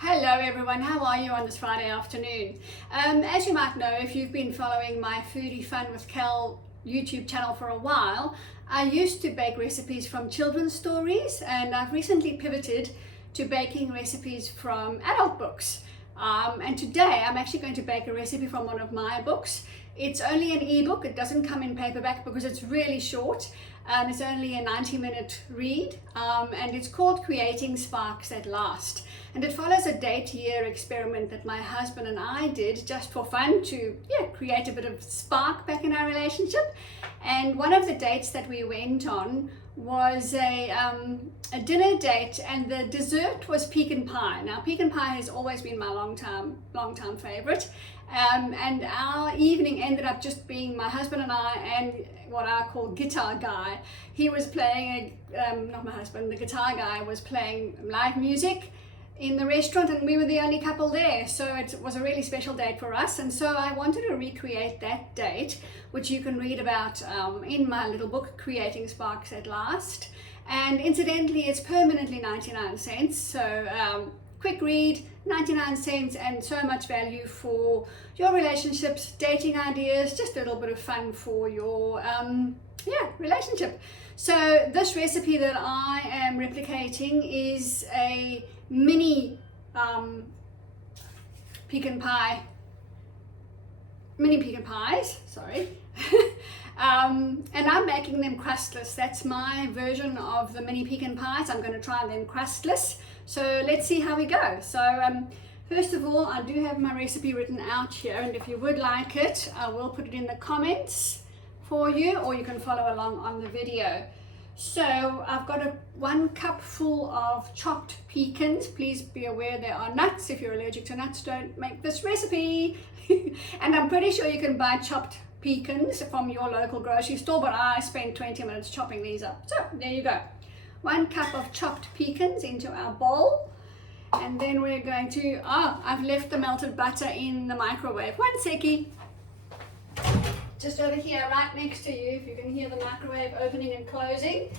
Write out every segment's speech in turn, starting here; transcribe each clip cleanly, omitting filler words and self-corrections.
Hello everyone, how are you on this Friday afternoon? As you might know, if you've been following my Foodie Fun with Kel YouTube channel for a while, I used to bake recipes from children's stories, and I've recently pivoted to baking recipes from adult books. And today I'm actually going to bake a recipe from one of my books. It's only an ebook, it doesn't come in paperback because it's really short. It's only a 90-minute read, and it's called Creating Sparks That Last. And it follows a date-year experiment that my husband and I did just for fun to create a bit of spark back in our relationship. And one of the dates that we went on was a dinner date, and the dessert was pecan pie. Now, pecan pie has always been my long-time favorite. And our evening ended up just being my husband and I and what I call guitar guy. He was playing, not my husband, the guitar guy was playing live music in the restaurant, and we were the only couple there, so it was a really special date for us. And so I wanted to recreate that date, which you can read about in my little book, Creating Sparks at Last. And incidentally, it's permanently 99 cents, so quick read, 99 cents, and so much value for your relationships, dating ideas, just a little bit of fun for your relationship. So this recipe that I am replicating is a mini pecan pies, sorry. And I'm making them crustless. That's my version of the mini pecan pies. I'm going to try them crustless. So let's see how we go. So first of all, I do have my recipe written out here, and if you would like it, I will put it in the comments for you, or you can follow along on the video. So I've got 1 cup full of chopped pecans. Please be aware there are nuts. If you're allergic to nuts, don't make this recipe. And I'm pretty sure you can buy chopped pecans from your local grocery store, but I spent 20 minutes chopping these up. So there you go. 1 cup of chopped pecans into our bowl. And then we're going to, I've left the melted butter in the microwave. 1 seckie. Just over here, right next to you, if you can hear the microwave opening and closing.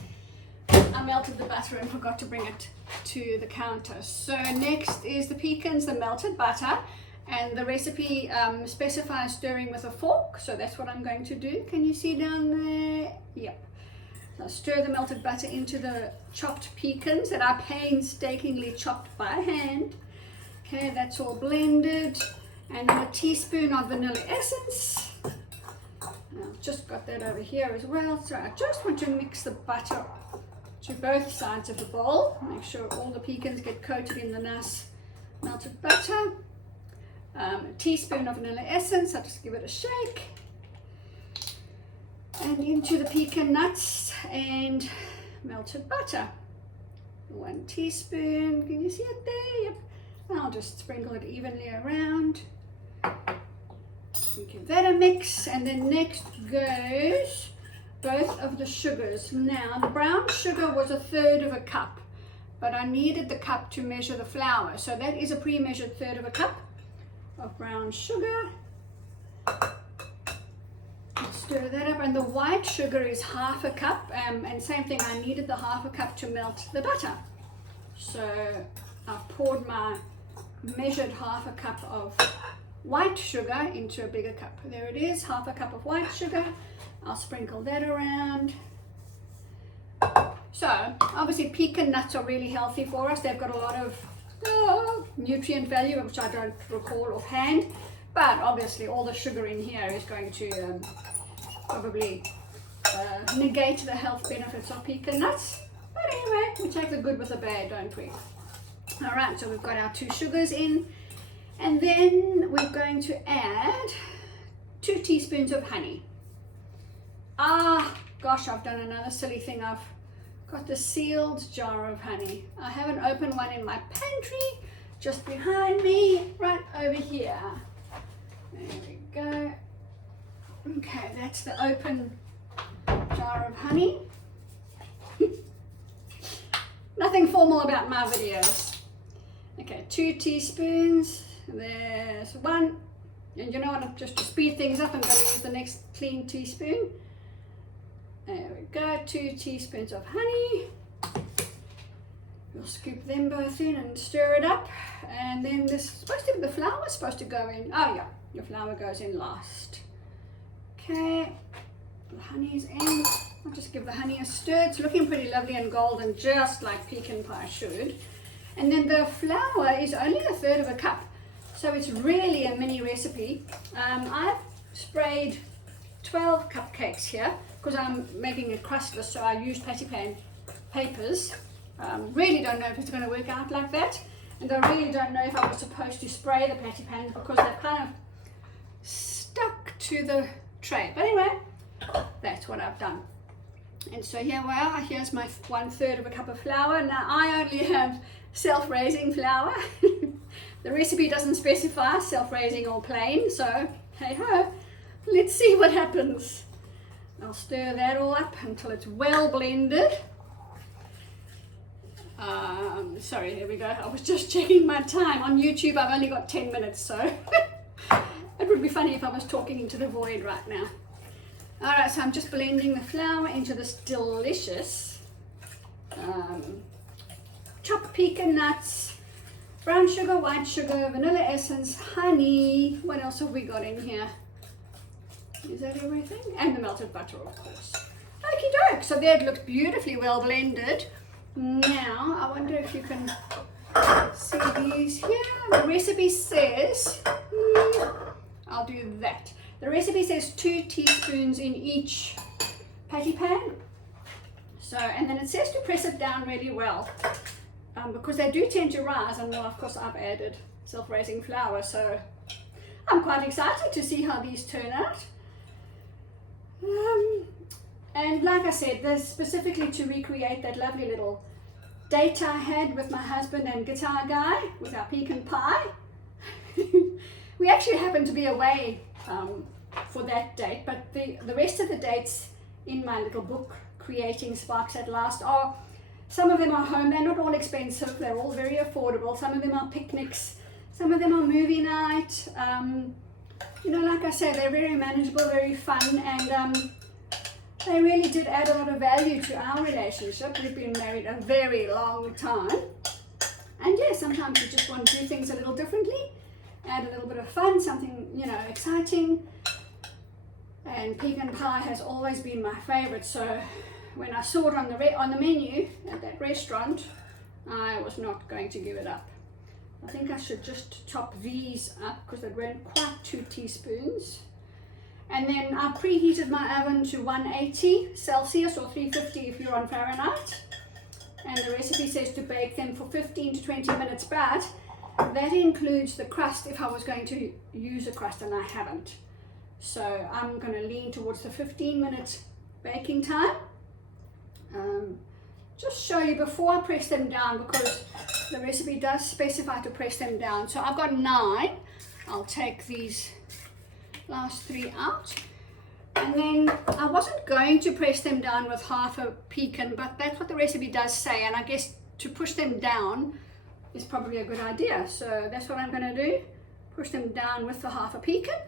I melted the butter and forgot to bring it to the counter. So next is the pecans, the melted butter, and the recipe specifies stirring with a fork, so that's what I'm going to do. Can you see down there? Yep. So stir the melted butter into the chopped pecans that I painstakingly chopped by hand. Okay, that's all blended. And then a teaspoon of vanilla essence. I've just got that over here as well. So I just want to mix the butter to both sides of the bowl. Make sure all the pecans get coated in the nice melted butter. A teaspoon of vanilla essence. I'll just give it a shake. And into the pecan nuts and melted butter. 1 teaspoon. Can you see it there? Yep. I'll just sprinkle it evenly around. Give that a mix, and then next goes both of the sugars. Now the brown sugar was 1/3 cup, but I needed the cup to measure the flour, so that is a pre-measured 1/3 cup of brown sugar. Stir that up, and the white sugar is 1/2 cup, and same thing, I needed the 1/2 cup to melt the butter. So I've poured my measured 1/2 cup of white sugar into a bigger cup. There it is, 1/2 cup of white sugar. I'll sprinkle that around. So obviously pecan nuts are really healthy for us. They've got a lot of nutrient value, which I don't recall offhand, but obviously all the sugar in here is going to probably negate the health benefits of pecan nuts. But anyway, we take the good with the bad, don't we? All right, so we've got our 2 sugars in. And then we're going to add 2 teaspoons of honey. Gosh, I've done another silly thing. I've got the sealed jar of honey. I have an open one in my pantry, just behind me, right over here. There we go. Okay, that's the open jar of honey. Nothing formal about my videos. Okay, 2 teaspoons. There's 1, and you know what, just to speed things up, I'm going to use the next clean teaspoon. There we go, 2 teaspoons of honey. We'll scoop them both in and stir it up. And then the flour is supposed to go in. Oh yeah, your flour goes in last. Okay, the honey's in. I'll just give the honey a stir. It's looking pretty lovely and golden, just like pecan pie should. And then the flour is only 1/3 of a cup, so it's really a mini recipe. I've sprayed 12 cupcakes here because I'm making it crustless, so I use patty pan papers. Really don't know if it's going to work out like that, and I really don't know if I was supposed to spray the patty pans because they're kind of stuck to the tray. But anyway, that's what I've done. And so here we are. Here's my 1/3 of a cup of flour. Now I only have self-raising flour. The recipe doesn't specify self-raising or plain, so hey ho, let's see what happens. I'll stir that all up until it's well blended. Sorry, there we go. I was just checking my time. On YouTube I've only got 10 minutes, so it would be funny if I was talking into the void right now. Alright, so I'm just blending the flour into this delicious chopped pecan nuts, brown sugar, white sugar, vanilla essence, honey. What else have we got in here? Is that everything? And the melted butter, of course. Okie doke, so there it looks beautifully well blended. Now, I wonder if you can see these here. The recipe says, I'll do that. The recipe says 2 teaspoons in each patty pan. So, and then it says to press it down really well because they do tend to rise, and well, of course I've added self-raising flour, so I'm quite excited to see how these turn out. And like I said, there's specifically to recreate that lovely little date I had with my husband and guitar guy with our pecan pie. We actually happened to be away for that date, but the rest of the dates in my little book, Creating Sparks at Last, are, some of them are home. They're not all expensive, they're all very affordable. Some of them are picnics, some of them are movie night. You know, like I said, they're very manageable, very fun, and they really did add a lot of value to our relationship. We've been married a very long time, and yeah, sometimes you just want to do things a little differently, add a little bit of fun, something, you know, exciting. And pecan pie has always been my favorite, so when I saw it on the menu at that restaurant, I was not going to give it up. I think I should just chop these up because they weren't quite 2 teaspoons. And then I preheated my oven to 180 Celsius or 350 if you're on Fahrenheit. And the recipe says to bake them for 15 to 20 minutes, but that includes the crust if I was going to use a crust, and I haven't. So I'm going to lean towards the 15-minute baking time. Just show you before I press them down, because the recipe does specify to press them down. So I've got 9. I'll take these last 3 out. And then I wasn't going to press them down with half a pecan, but that's what the recipe does say, and I guess to push them down is probably a good idea. So that's what I'm going to do. Push them down with the half a pecan,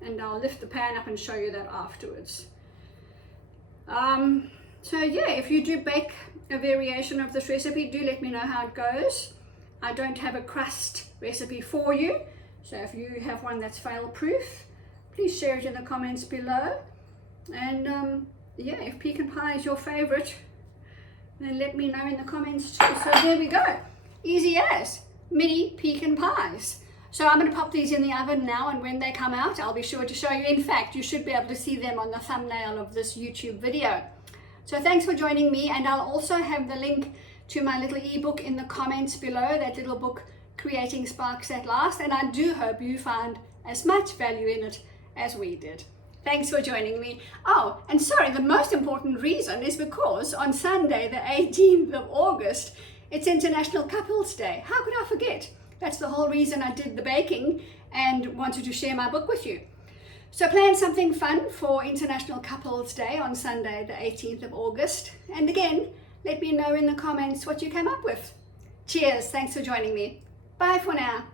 and I'll lift the pan up and show you that afterwards. So yeah, if you do bake a variation of this recipe, do let me know how it goes. I don't have a crust recipe for you, so if you have one that's fail proof, please share it in the comments below. And yeah, if pecan pie is your favorite, then let me know in the comments too. So there we go, easy as mini pecan pies. So I'm going to pop these in the oven now, and when they come out I'll be sure to show you. In fact, you should be able to see them on the thumbnail of this YouTube video. So thanks for joining me, and I'll also have the link to my little ebook in the comments below, that little book, Creating Sparks at Last, and I do hope you found as much value in it as we did. Thanks for joining me. Oh, and sorry, the most important reason is because on Sunday, the 18th of August, it's International Couples Day. How could I forget? That's the whole reason I did the baking and wanted to share my book with you. So plan something fun for International Couples Day on Sunday, the 18th of August. And again, let me know in the comments what you came up with. Cheers, thanks for joining me. Bye for now.